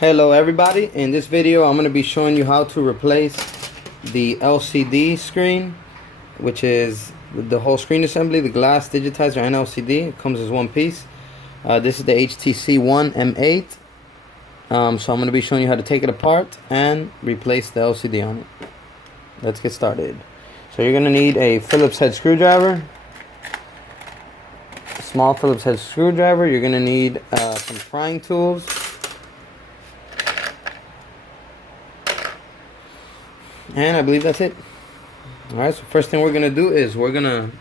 Hello everybody, in this video I'm going to be showing you how to replace the LCD screen, which is the whole screen assembly, the glass, digitizer, and LCD. It comes as one piece. This is the HTC One M8. So I'm going to be showing you how to take it apart and replace the LCD on it. Let's get started. So you're going to need a Phillips head screwdriver, a small Phillips head screwdriver. You're going to need some prying tools. And I believe that's it. Alright, so first thing we're gonna do is we're gonna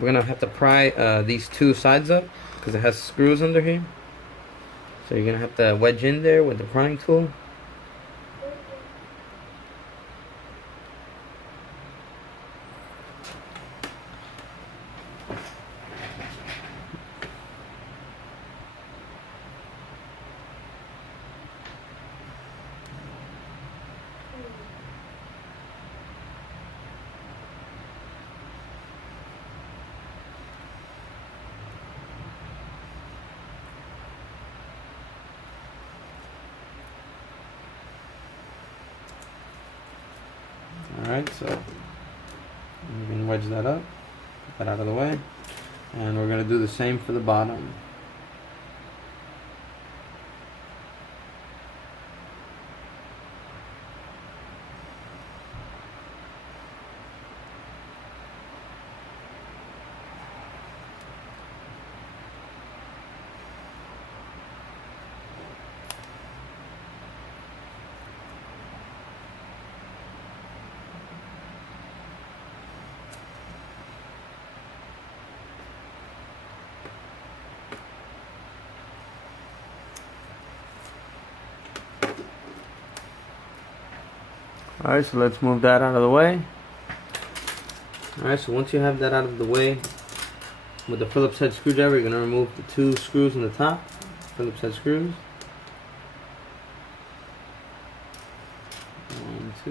have to pry these two sides up because it has screws under here. So you're gonna have to wedge in there with the prying tool. Alright, so you can wedge that up, get that out of the way, and we're going to do the same for the bottom. Alright, so let's move that out of the way. Alright, so once you have that out of the way, with the Phillips head screwdriver, you're going to remove the two screws in the top, Phillips head screws. 1, 2.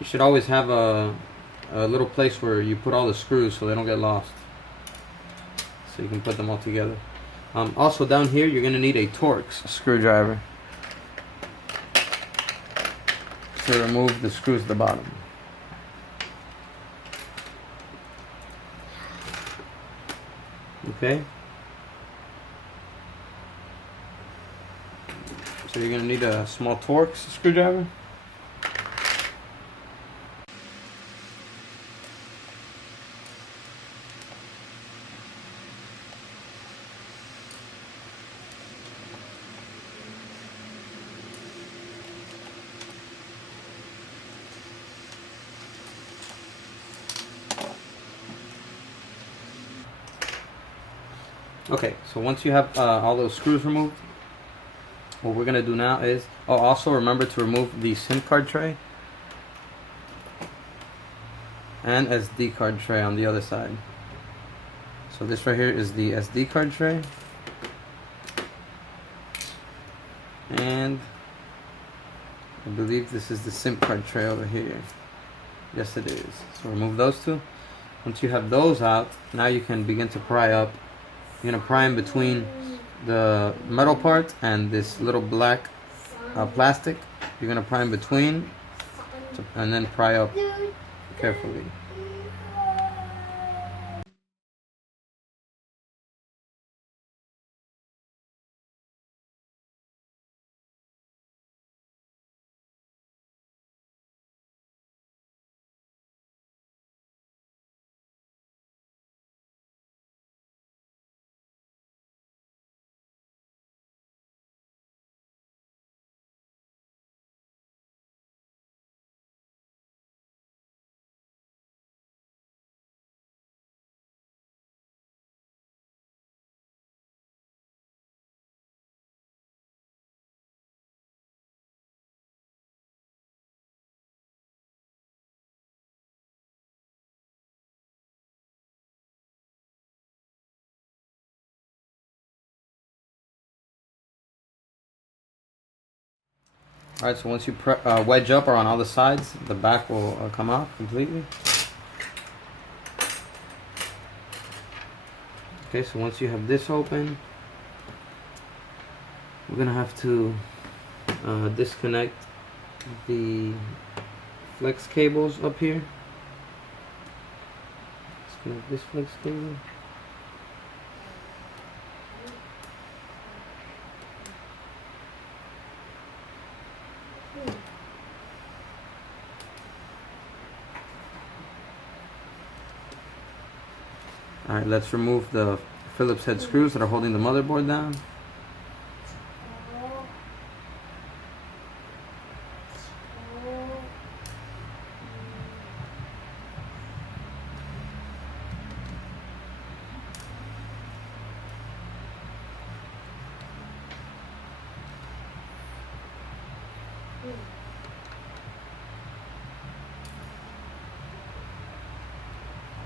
You should always have a little place where you put all the screws so they don't get lost. So you can put them all together. Also down here, you're going to need a Torx screwdriver to remove the screws at the bottom. Okay. So you're going to need a small Torx screwdriver. Okay, so once you have all those screws removed, what we're going to do now is, also remember to remove the SIM card tray and SD card tray on the other side. So this right here is the SD card tray, and I believe this is the SIM card tray over here. Yes, it is. So remove those two. Once you have those out, now you can begin to pry up. You're going to pry in between the metal part and this little black plastic. You're going to pry in between and then pry up carefully. Alright, so once you wedge up or on all the sides, the back will come off completely. Okay, so once you have this open, we're gonna have to disconnect the flex cables up here. Disconnect this flex cable. Alright, let's remove the Phillips head screws that are holding the motherboard down.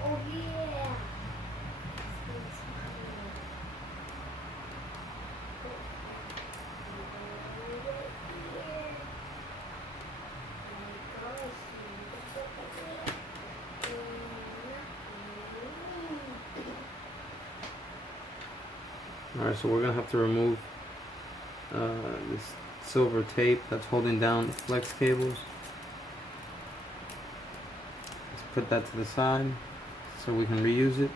Oh yeah. Alright, so we're gonna have to remove this silver tape that's holding down the flex cables. Let's put that to the side so we can reuse it.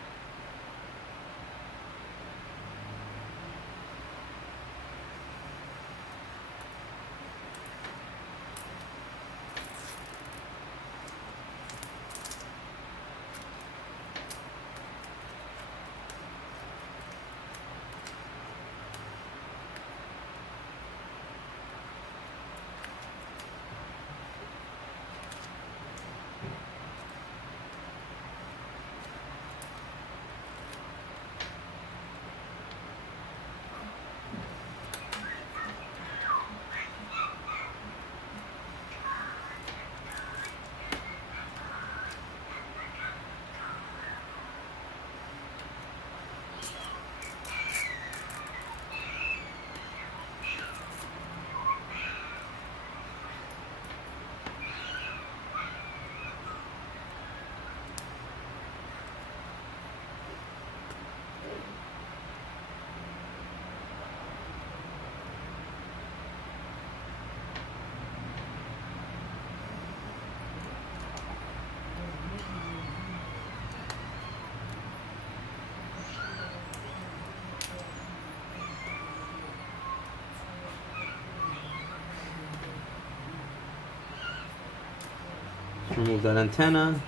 Remove that antenna.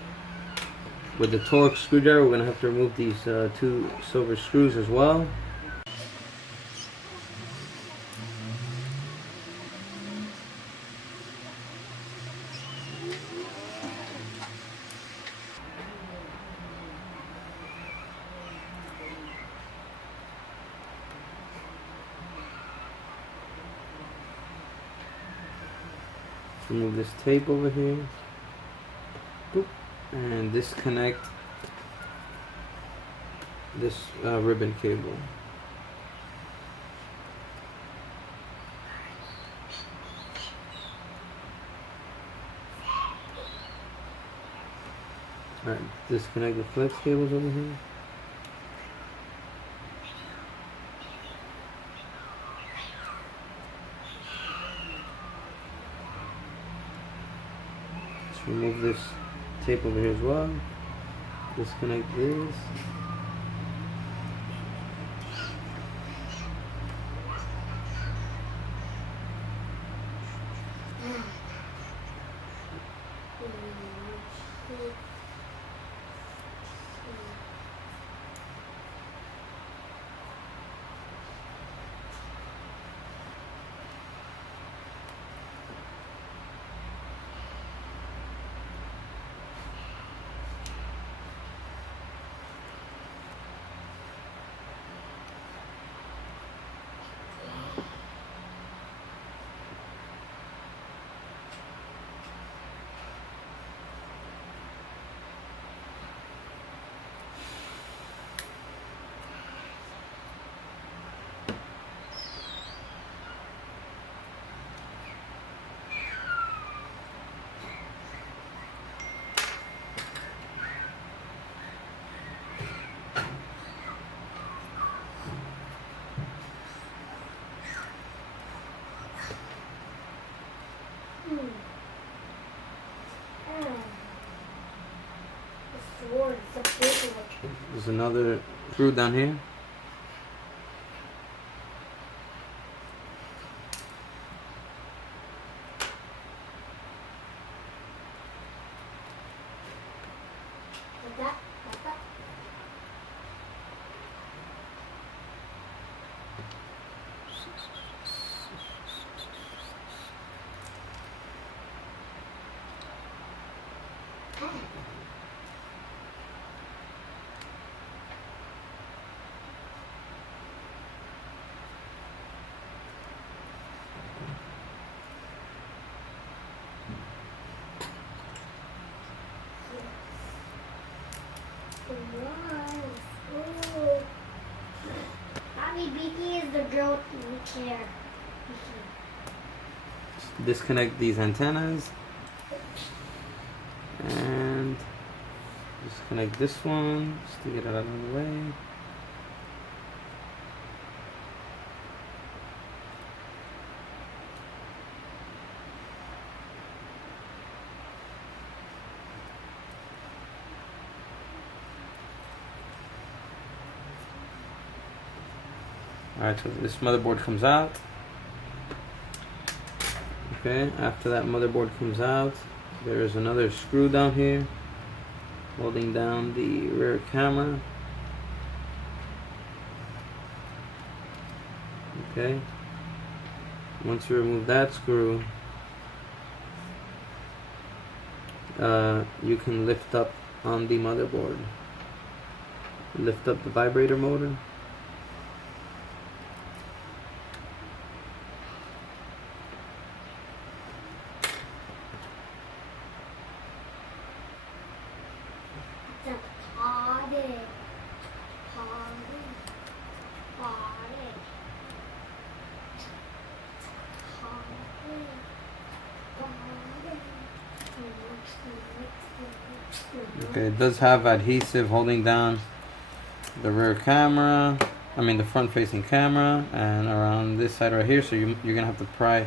With the Torx screwdriver, we're going to have to remove these two silver screws as well. Remove this tape over here. Boop. And disconnect this ribbon cable. Alright, disconnect the flex cables over here. Let's remove this tape over here as well. Disconnect this. board. It's a big one. There's another screw down here. Like that. Mommy, Beaky is the girl we care. Disconnect these antennas and disconnect this one just to get it out of the way. Alright, so this motherboard comes out. Okay, after that motherboard comes out, there is another screw down here holding down the rear camera. Okay, once you remove that screw, you can lift up on the motherboard. Lift up the vibrator motor. Okay, it does have adhesive holding down the rear camera, the front facing camera, and around this side right here, so you're gonna have to pry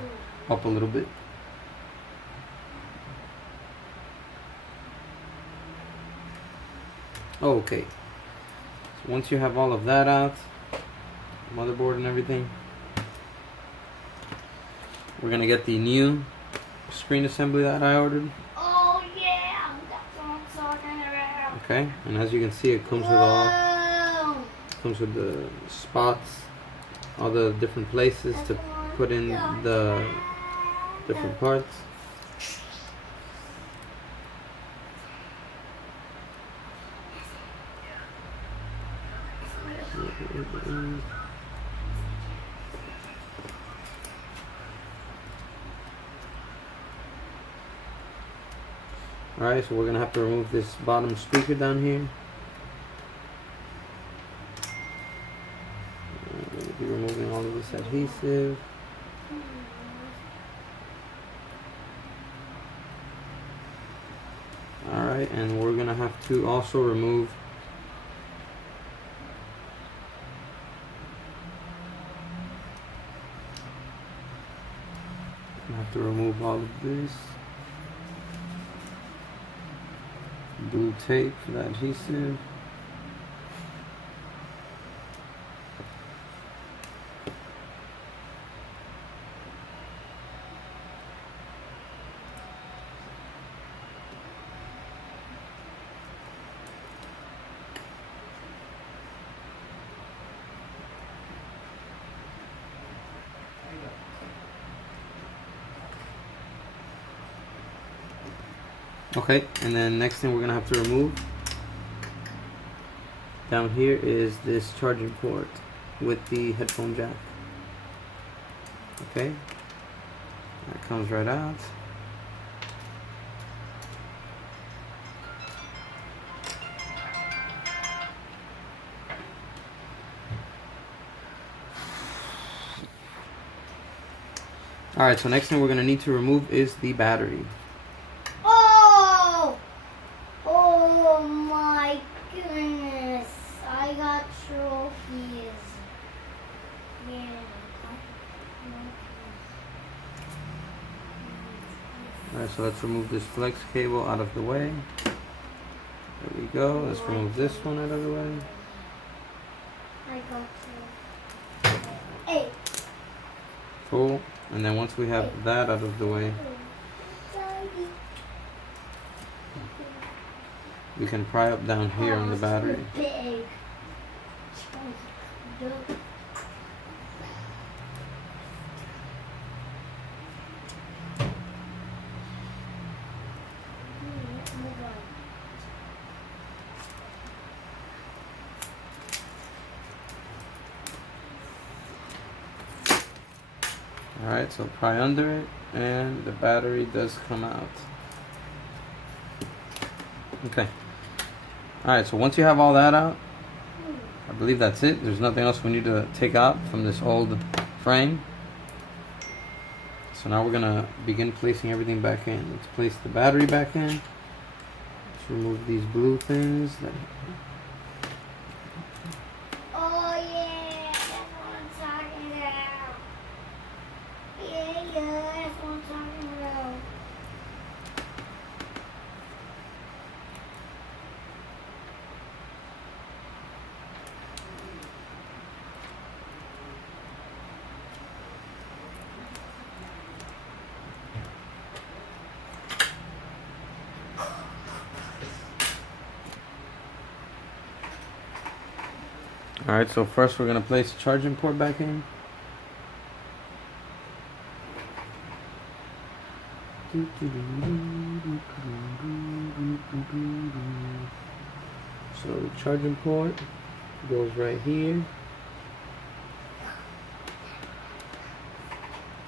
up a little bit. Okay, so once you have all of that out, motherboard and everything, we're gonna get the new screen assembly that I ordered. Oh yeah, that's what I'm talking about. Okay, and as you can see, it comes with the spots, all the different places to put in the different parts. Alright, so we're gonna have to remove this bottom speaker down here. We'll be removing all of this adhesive. Alright, and we're gonna have to also remove all of this blue tape for the adhesive. Okay, and then next thing we're gonna have to remove down here is this charging port with the headphone jack. Okay, that comes right out. Alright, so next thing we're gonna need to remove is the battery. Oh my goodness, I got trophies. Yeah. Alright, so let's remove this flex cable out of the way. There we go. Let's remove this one out of the way. I got you. Hey. Cool. And then once we have that out of the way, we can pry up down here on the battery. Big. Alright, so pry under it, and the battery does come out. Okay. Alright, so once you have all that out, I believe that's it. There's nothing else we need to take out from this old frame. So now we're gonna begin placing everything back in. Let's place the battery back in. Let's remove these blue things. Oh yeah, that's what I'm talking about. Yeah, that's what I'm talking about. Alright, so first we're gonna place the charging port back in. So the charging port goes right here.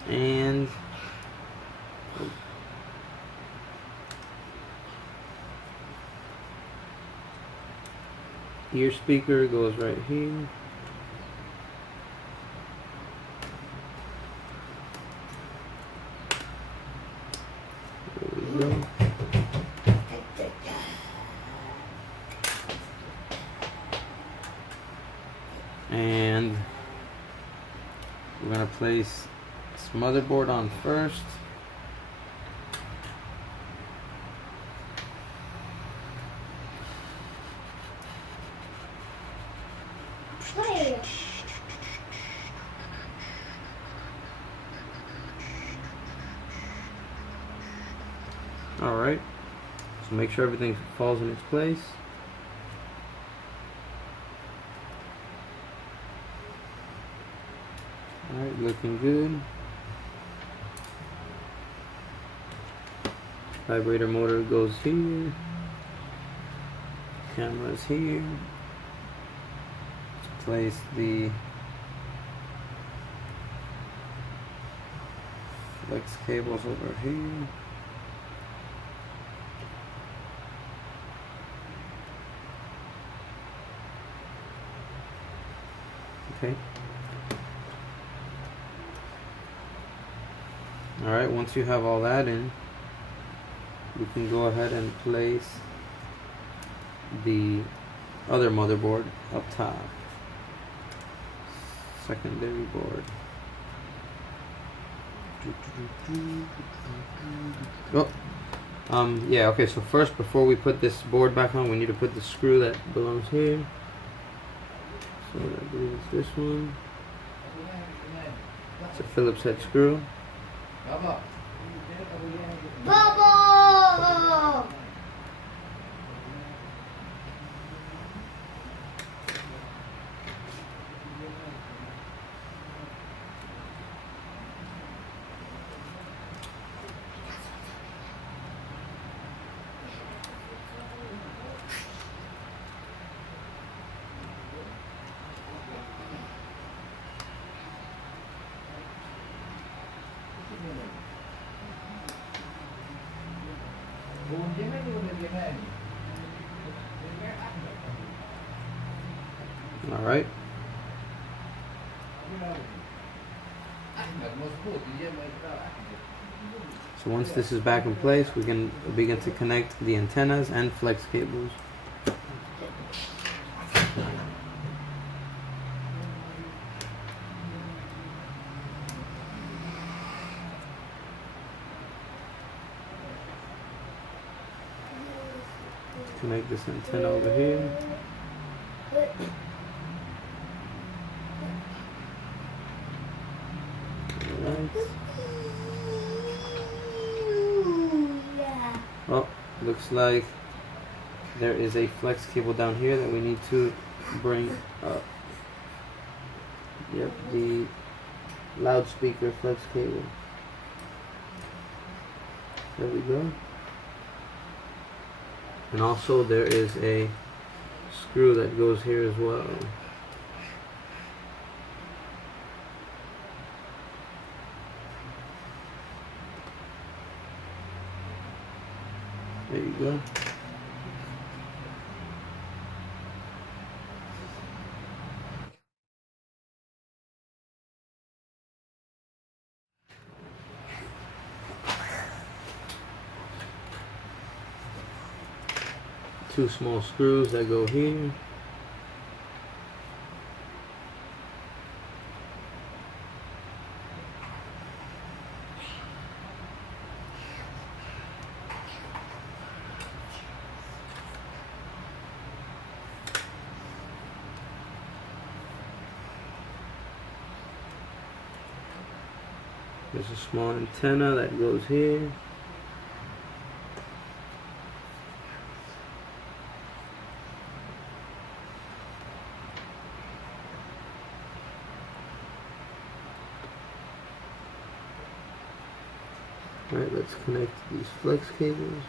And ear speaker goes right here. There we go. And we're gonna place this motherboard on first. Hey. Alright, so make sure everything falls in its place. Alright, looking good. Vibrator motor goes here. Camera's here. Let's place the flex cables over here. Okay. Alright, once you have all that in, you can go ahead and place the other motherboard up top. Secondary board. Oh, yeah, okay, so first, before we put this board back on, we need to put the screw that belongs here. So I believe it's this one. It's a Phillips head screw. Bubble! All right. So once this is back in place, we can begin to connect the antennas and flex cables. connect this antenna over here. Alright. Oh, looks like there is a flex cable down here that we need to bring up. Yep, the loudspeaker flex cable. There we go. And also there is a screw that goes here as well. There you go. Two small screws that go here. There's a small antenna that goes here. Alright, let's connect these flex cables.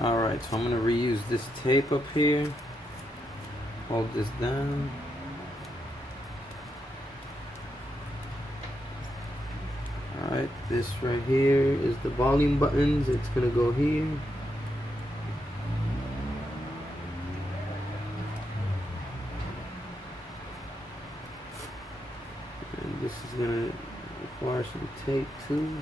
Alright, so I'm going to reuse this tape up here. Hold this down. Alright, this right here is the volume buttons. It's going to go here. And this is going to require some tape too.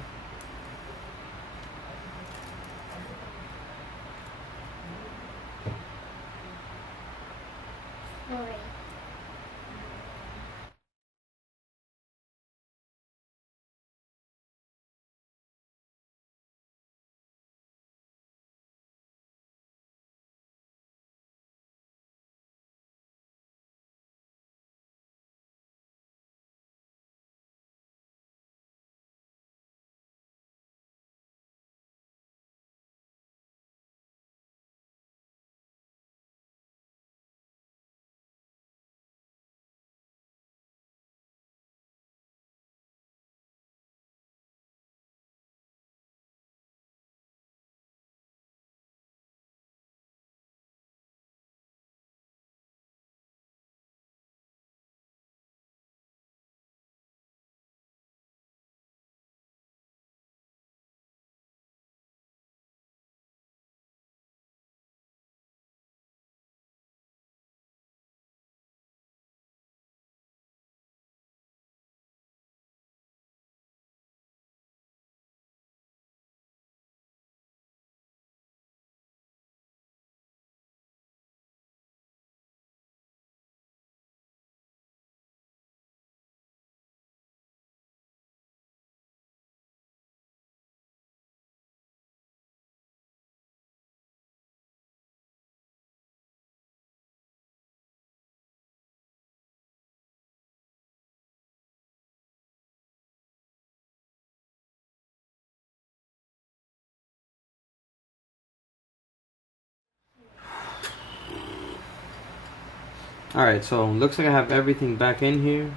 Alright, so looks like I have everything back in here.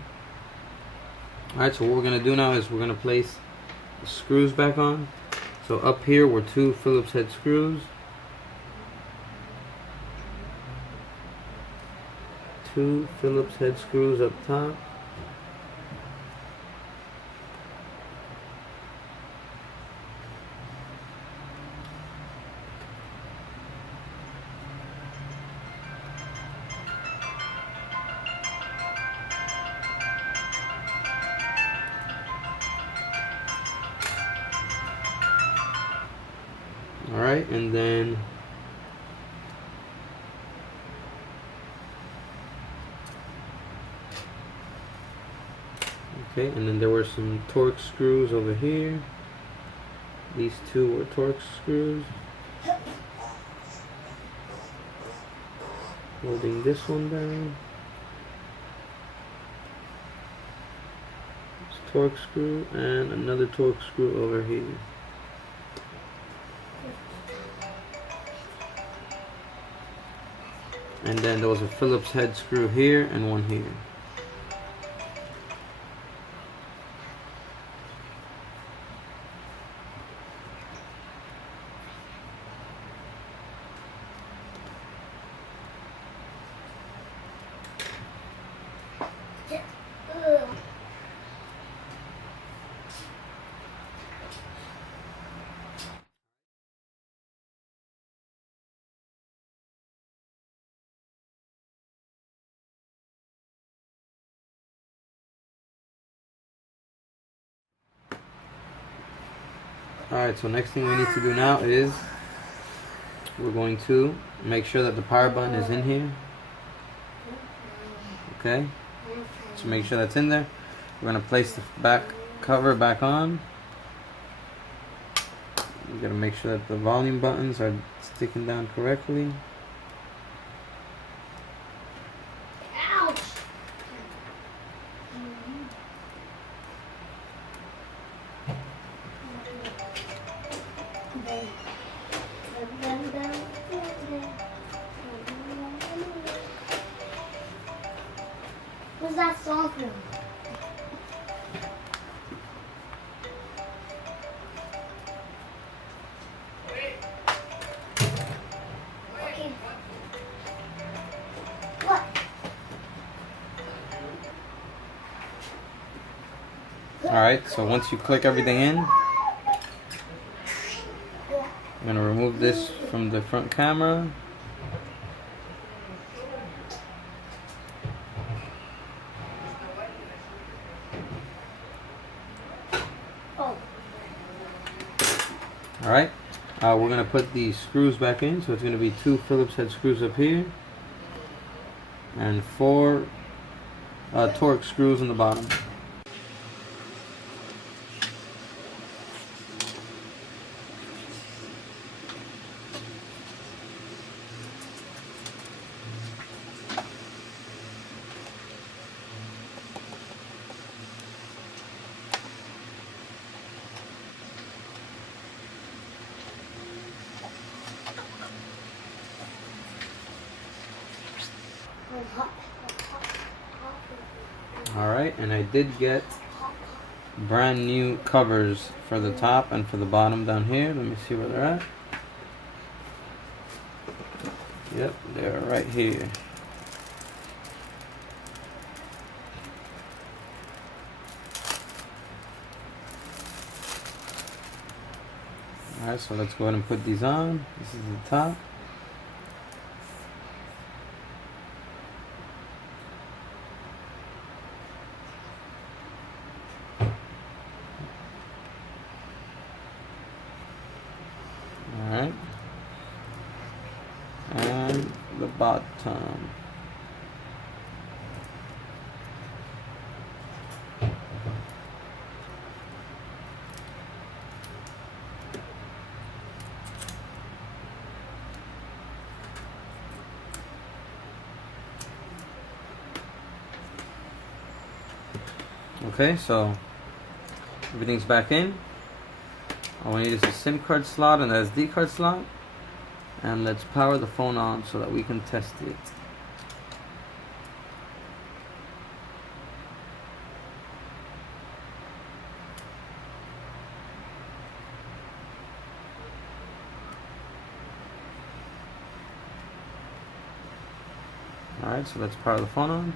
Alright, so what we're going to do now is we're going to place the screws back on. So up here were 2 Phillips head screws. 2 Phillips head screws up top. Alright, and then okay, and then there were some Torx screws over here. These 2 were Torx screws. Holding this one down. Torx screw and another Torx screw over here. And then there was a Phillips head screw here and one here. Alright, so next thing we need to do now is we're going to make sure that the power button is in here. Okay, so make sure that's in there. We're going to place the back cover back on. You got to make sure that the volume buttons are sticking down correctly. Ouch! What's that song from? Okay. What? Alright, so once you click everything in, I'm going to remove this from the front camera. Oh. Alright, we're going to put these screws back in. So it's going to be 2 Phillips head screws up here and 4 Torx screws on the bottom. Alright, and I did get brand new covers for the top and for the bottom down here. Let me see where they're at. Yep, they're right here. Alright, so let's go ahead and put these on. This is the top. Alright. And the bottom. Okay, so everything's back in. All we need is a SIM card slot and the SD card slot. And let's power the phone on so that we can test it. Alright, so let's power the phone on.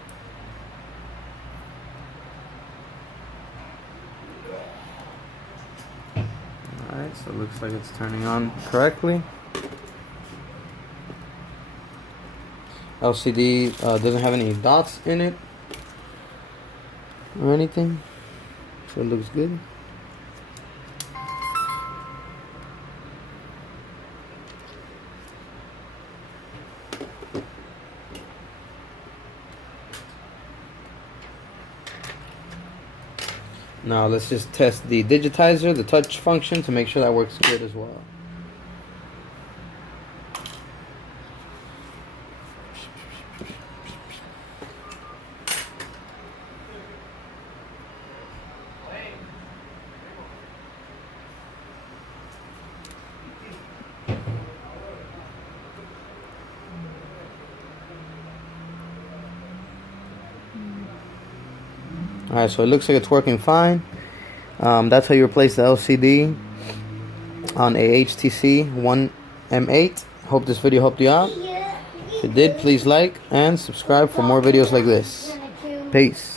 Alright, so it looks like it's turning on correctly. LCD doesn't have any dots in it or anything, so it looks good. Now let's just test the digitizer, the touch function, to make sure that works good as well. Alright, so it looks like it's working fine. That's how you replace the LCD on a HTC One M8. Hope this video helped you out. If it did, please like and subscribe for more videos like this. Peace.